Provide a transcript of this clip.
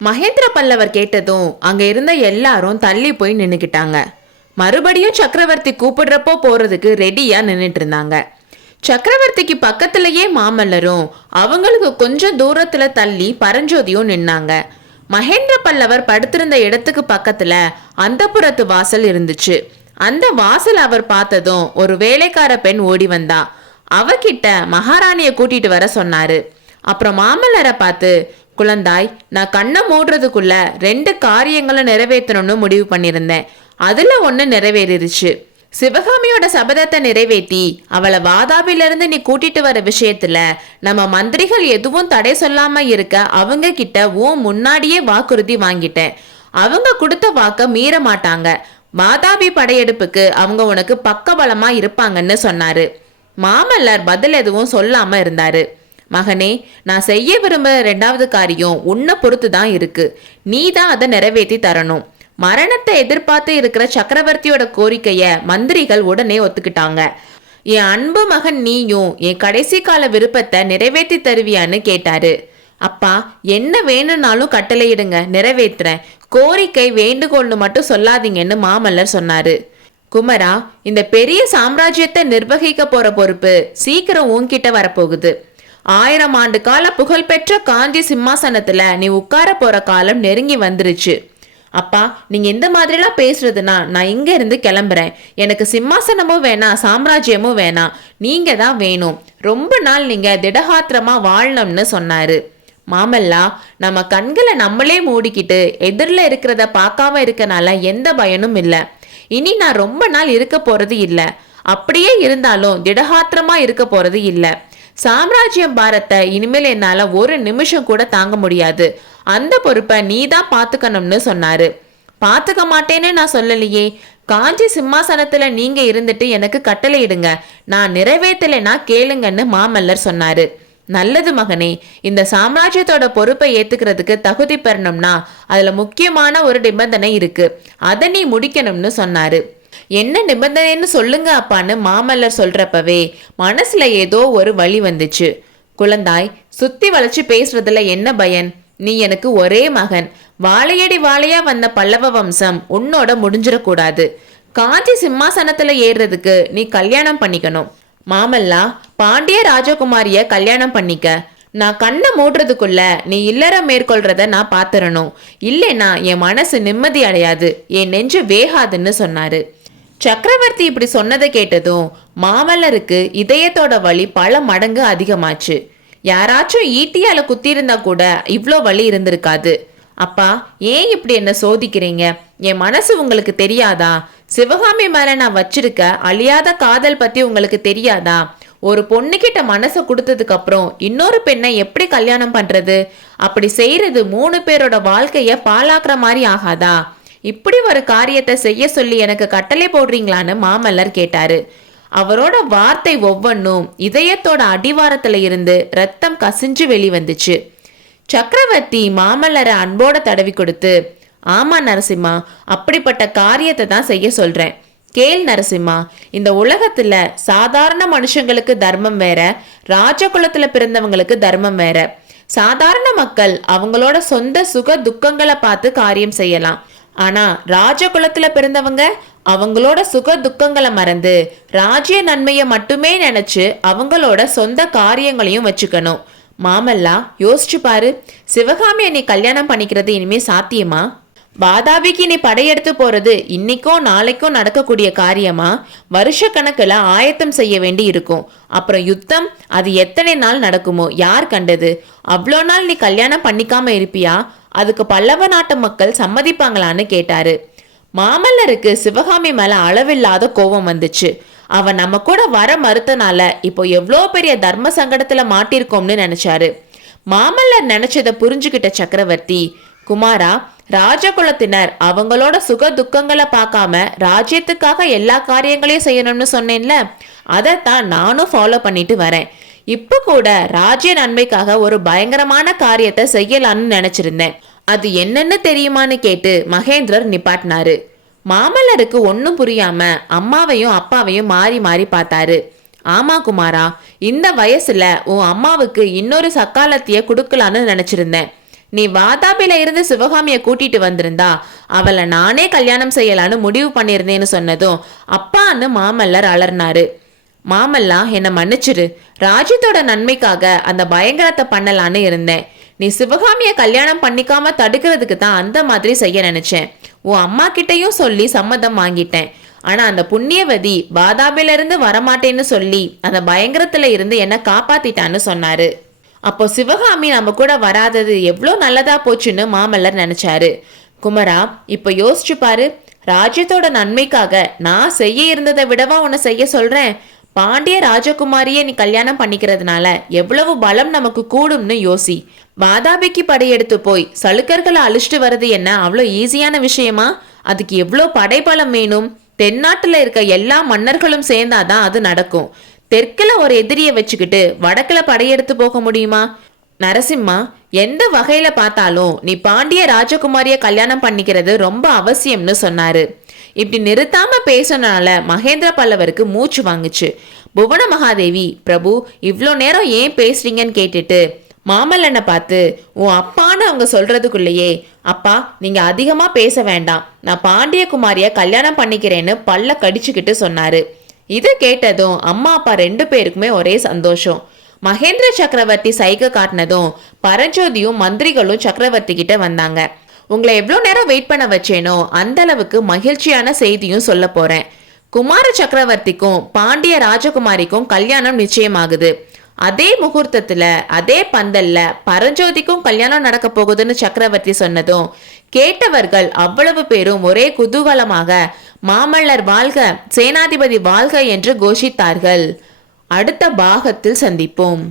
மகேந்திர பல்லவர் கேட்டதும் அங்க இருந்த எல்லாரும் தள்ளி போய் நின்னுக்கிட்டாங்க. மறுபடியும் சக்கரவர்த்தி கூப்பிடுறப்போ போறதுக்கு ரெடியா நின்னுட்டு இருந்தாங்க. சக்கரவர்த்திக்கு பக்கத்திலேயே மாமல்லரும் அவங்களுக்கு கொஞ்சம் தூரத்துல தள்ளி பரஞ்சோதியும் நின்னாங்க. மகேந்திர பல்லவர் படுத்திருந்த இடத்துக்கு பக்கத்துல அந்தப்புறத்து வாசல் இருந்துச்சு. அந்த வாசல் அவர் பார்த்ததும் ஒரு வேலைக்கார பெண் ஓடி வந்தா. அவகிட்ட மகாராணிய கூட்டிட்டு வர சொன்னாரு. அப்புறம் மாமல்லரை பார்த்து, குழந்தாய், நான் கண்ணை மூடுறதுக்குள்ள 2 காரியங்களை நிறைவேற்றணும்னு முடிவு பண்ணியிருந்தேன். அதுல ஒண்ணு நிறைவேறிடுச்சு. சிவகாமியோட சபதத்தை நிறைவேற்றி அவளை வாதாபிலிருந்து நீ கூட்டிட்டு வர விஷயத்துல நம்ம மந்திரிகள் எதுவும் தடை சொல்லாம இருக்க அவங்க கிட்ட முன்னாடியே வாக்குறுதி வாங்கிட்டேன். அவங்க கொடுத்த வாக்க மீற மாட்டாங்க. வாதாபி படையெடுப்புக்கு அவங்க உனக்கு பக்கபலமா இருப்பாங்கன்னு சொன்னாரு. மாமல்லர் பதில் எதுவும் சொல்லாம இருந்தாரு. மகனே, நான் செய்ய விரும்புற 2வது காரியம் உன்னை பொறுத்து தான் இருக்கு. நீ தான் அதை நிறைவேற்றி தரணும். மரணத்தை எதிர்பார்த்து இருக்கிற சக்கரவர்த்தியோட கோரிக்கைய மந்திரிகள் உடனே ஒத்துக்கிட்டாங்க. என் அன்பு மகன் நீயும் என் கடைசி கால விருப்பத்தை நிறைவேற்றி தருவியான்னு கேட்டாரு. அப்பா, என்ன வேணும்னாலும் கட்டளையிடுங்க, நிறைவேற்றுறேன். கோரிக்கை வேண்டுகோள்னு மட்டும் சொல்லாதீங்கன்னு மாமல்லர் சொன்னாரு. குமரா, இந்த பெரிய சாம்ராஜ்யத்தை நிர்வகிக்க போற பொறுப்பு சீக்கிரம் உன்கிட்ட வரப்போகுது. 1000 ஆண்டு கால புகழ்பெற்ற காஞ்சி சிம்மாசனத்துல நீ உட்கார போற காலம் நெருங்கி வந்துருச்சு. அப்பா, நீங்க இந்த மாதிரிலாம் பேசுறதுனா நான் இங்க இருந்து கிளம்புறேன். எனக்கு சிம்மாசனமும் வேணாம், சாம்ராஜ்யமும் வேணாம், நீங்க தான் வேணும். ரொம்ப நாள் நீங்க திடகாத்திரமா வாழணும்னு சொன்னாரு. மாமல்லா, நம்ம கண்களை நம்மளே மூடிக்கிட்டு எதிரில் இருக்கிறத பார்க்காம இருக்கனால எந்த பயனும் இல்லை. இனி நான் ரொம்ப நாள் இருக்க போறது இல்லை. அப்படியே இருந்தாலும் திடகாத்திரமா இருக்க போறது இல்லை. சாம்ராஜ்யம் பாரத்தை இனிமேல் என்னால ஒரு நிமிஷம் கூட தாங்க முடியாது. அந்த பொறுப்பை நீ தான் பாத்துக்கணும்னு சொன்னாரு. பாத்துக்க மாட்டேன்னு நான் சொல்லலையே. காஞ்சி சிம்மாசனத்துல நீங்க இருந்துட்டு எனக்கு கட்டளை இடுங்க, நான் நிறைவேற்றலைன்னா கேளுங்கன்னு மாமல்லர் சொன்னாரு. நல்லது மகனே, இந்த சாம்ராஜ்யத்தோட பொறுப்பை ஏத்துக்கிறதுக்கு தகுதி பெறணும்னா அதுல முக்கியமான ஒரு நிபந்தனை இருக்கு. அதை நீ முடிக்கணும்னு சொன்னாரு. என்ன நிபந்தனைன்னு சொல்லுங்க அப்பான்னு மாமல்லர் சொல்றப்பவே மனசுல ஏதோ ஒரு வழி வந்துச்சு. குழந்தாய், சுத்தி வளைச்சு பேசுறதுல என்ன பயன்? நீ எனக்கு ஒரே மகன். வாழையடி வாழையா வந்த பல்லவ வம்சம் உன்னோட முடிஞ்சிடக்கூடாது. காஞ்சி சிம்மாசனத்துல ஏறுறதுக்கு நீ கல்யாணம் பண்ணிக்கணும். மாமல்லா, பாண்டிய ராஜகுமாரிய கல்யாணம் பண்ணிக்க. நான் கண்ணை மூடுறதுக்குள்ள நீ இல்லறம் மேற்கொள்றத நான் பாத்துறணும். இல்லைன்னா என் மனசு நிம்மதி அடையாது, என் நெஞ்சு வேகாதுன்னு சொன்னாரு. சக்கரவர்த்தி இப்படி சொன்னதை கேட்டதும் மாமல்லருக்கு இதயத்தோட வலி பல மடங்கு அதிகமாச்சு. யாராச்சும் ஈட்டியால குத்திருந்தா கூட இவ்வளோ வலி இருந்திருக்காது. அப்பா, ஏன் இப்படி என்ன சோதிக்கிறீங்க? என் மனசு உங்களுக்கு தெரியாதா? சிவகாமி மேல நான் வச்சிருக்க அழியாத காதல் பத்தி உங்களுக்கு தெரியாதா? ஒரு பொண்ணுகிட்ட மனசை கொடுத்ததுக்கு அப்புறம் இன்னொரு பெண்ணை எப்படி கல்யாணம் பண்றது? அப்படி செய்யறது 3 பேரோட வாழ்க்கைய பாழாக்குற மாதிரி ஆகாதா? இப்படி ஒரு காரியத்தை செய்ய சொல்லி எனக்கு கட்டளை போடுறீங்களான்னு மாமல்லர் கேட்டாரு. அவரோட வார்த்தை ஒவ்வொன்றும் இதயத்தோட அடிவாரத்துல இருந்து ரத்தம் கசிஞ்சு வெளிவந்துச்சு. சக்கரவர்த்தி மாமல்லரை அன்போட தடவி கொடுத்து, ஆமா நரசிம்மா, அப்படிப்பட்ட காரியத்தை தான் செய்ய சொல்றேன். கேள் நரசிம்மா, இந்த உலகத்துல சாதாரண மனுஷங்களுக்கு தர்மம் வேற, ராஜகுலத்துல பிறந்தவங்களுக்கு தர்மம் வேற. சாதாரண மக்கள் அவங்களோட சொந்த சுக துக்கங்களை பார்த்து காரியம் செய்யலாம். ஆனா ராஜகுலத்துல பிறந்தவங்க அவங்களோட சுக துக்கங்களை மறந்து ராஜ்ய நன்மையை மட்டுமே நினைச்சு அவங்களோட சொந்த காரியங்களையும் வச்சுக்கணும். மாமல்லா, யோசிச்சு பாரு, சிவகாமியை நீ கல்யாணம் பண்ணிக்கிறது இனிமே சாத்தியமா? வாதாபிக்கு நீ படையெடுத்து போறது இன்னைக்கோ நாளைக்கோ நடக்கக்கூடிய காரியமா? வருஷ கணக்குல ஆயத்தம் செய்ய வேண்டி இருக்கும். அப்புறம் யுத்தம், அது எத்தனை நாள் நடக்குமோ யார் கண்டது? அவ்வளோ நாள் நீ கல்யாணம் பண்ணிக்காம இருப்பியா? அதுக்கு பல்லவ நாட்டு மக்கள் சம்மதிப்பாங்களான்னு கேட்டாரு. மாமல்லருக்கு சிவகாமி மேல அளவில்லாத கோபம் வந்துச்சு. அவன் நம்ம கூட வர மறுத்தனால இப்போ எவ்வளோ பெரிய தர்ம சங்கடத்துல மாட்டிருக்கோம்னு நினைச்சாரு. மாமல்லர் நினைச்சதை புரிஞ்சுக்கிட்ட சக்கரவர்த்தி, குமாரா, ராஜகுலத்தினர் அவங்களோட சுக துக்கங்களை பார்க்காம ராஜ்யத்துக்காக எல்லா காரியங்களையும் செய்யணும்னு சொன்னேன்ல, அதைத்தான் நானும் ஃபாலோ பண்ணிட்டு வரேன். இப்ப கூட ராஜ்ய நன்மைக்காக ஒரு பயங்கரமான காரியத்தை செய்யலான்னு நினைச்சிருந்தேன். அது என்னன்னு தெரியுமான்னு கேட்டு மகேந்திரர் நிப்பாட்டினாரு. மாமல்லருக்கு ஒன்னும் புரியாம அம்மாவையும் அப்பாவையும் மாறி மாறி பார்த்தாரு. ஆமா குமாரா, இந்த வயசுல உன் அம்மாவுக்கு இன்னொரு சக்காலத்திய குடுக்கலான்னு நினைச்சிருந்தேன். நீ வாதாபில இருந்து சிவகாமிய கூட்டிட்டு வந்திருந்தா அவளை நானே கல்யாணம் செய்யலான்னு முடிவு பண்ணியிருந்தேன்னு சொன்னதும் அப்பான்னு மாமல்லர் அலர்னாரு. மாமல்லா, என்னை மன்னிச்சிரு. ராஜ்யத்தோட நன்மைக்காக அந்த பயங்கரத்தை பண்ணலான்னு இருந்தேன். நீ சிவகாமிய கல்யாணம் பண்ணிக்காம தடுக்கிறதுக்கு தான் அந்த மாதிரி செய்ய நினைச்சேன். உன் அம்மா கிட்டையும் சொல்லி சம்மதம் வாங்கிட்டேன். ஆனா அந்த புண்ணியவதி வாதாபில இருந்து வரமாட்டேன்னு சொல்லி அந்த பயங்கரத்துல இருந்து என்ன காப்பாத்திட்டான்னு சொன்னாரு. அப்போ சிவகாமி நம்ம கூட வராதது எவ்வளோ நல்லதா போச்சுன்னு மாமல்லர் நினைச்சாரு. குமரா, இப்ப யோசிச்சு பாரு. ராஜ்யத்தோட நன்மைக்காக நான் செய்ய இருந்ததை விடவா உன்னை செய்ய சொல்றேன். பாண்டிய ராஜகுமாரியை நீ கல்யாணம் பண்ணிக்கிறதுனால எவ்வளவு பலம் நமக்கு கூடும்னு யோசி. வாதாபிக்கு படையெடுத்து போய் சலுக்கர்களை அழிச்சிட்டு வர்றது என்ன அவ்வளோ ஈஸியான விஷயமா? அதுக்கு எவ்வளோ படைபலம் வேணும்? தென்னாட்டுல இருக்க எல்லா மன்னர்களும் சேர்ந்தாதான் அது நடக்கும். தெற்குல ஒரு எதிரியை வச்சுக்கிட்டு வடக்குல படையெடுத்து போக முடியுமா? நரசிம்மா, எந்த வகையில பார்த்தாலும் நீ பாண்டிய ராஜகுமாரிய கல்யாணம் பண்ணிக்கிறது ரொம்ப அவசியம்னு சொன்னாரு. இப்படி நிறுத்தாம பேசினால மகேந்திர பல்லவருக்கு மூச்சு வாங்குச்சு. புவன மகாதேவி, பிரபு இவ்வளோ நேரம் ஏன் பேசுறீங்கன்னு கேட்டுட்டு மாமல்லனை பார்த்து, உன் அப்பான்னு அவங்க சொல்றதுக்குள்ளேயே, அப்பா நீங்க அதிகமா பேச வேண்டாம், நான் பாண்டிய குமாரிய கல்யாணம் பண்ணிக்கிறேன்னு பல்ல கடிச்சுக்கிட்டு சொன்னாரு. இதை கேட்டதும் அம்மா அப்பா 2 பேருக்குமே ஒரே சந்தோஷம். மகேந்திர சக்கரவர்த்தி சைகை காட்டினதும் பரஞ்சோதியும் மந்திரிகளும் சக்கரவர்த்தி கிட்ட வந்தாங்க. உங்களை எவ்வளோ நேரம் வெயிட் பண்ண வச்சேனோ அந்த அளவுக்கு மகிழ்ச்சியான செய்தியும் சொல்ல போறேன். குமார சக்கரவர்த்திக்கும் பாண்டிய ராஜகுமாரிக்கும் கல்யாணம் நிச்சயமாகுது. அதே முகூர்த்தத்துல அதே பந்தல்ல பரஞ்சோதிக்கும் கல்யாணம் நடக்க போகுதுன்னு சக்கரவர்த்தி சொன்னதும் கேட்டவர்கள் அவ்வளவு பேரும் ஒரே குதூகலமாக மாமல்லர் வாழ்க, சேனாதிபதி வாழ்க என்று கோஷித்தார்கள். அடுத்த பாகத்தில் சந்திப்போம்.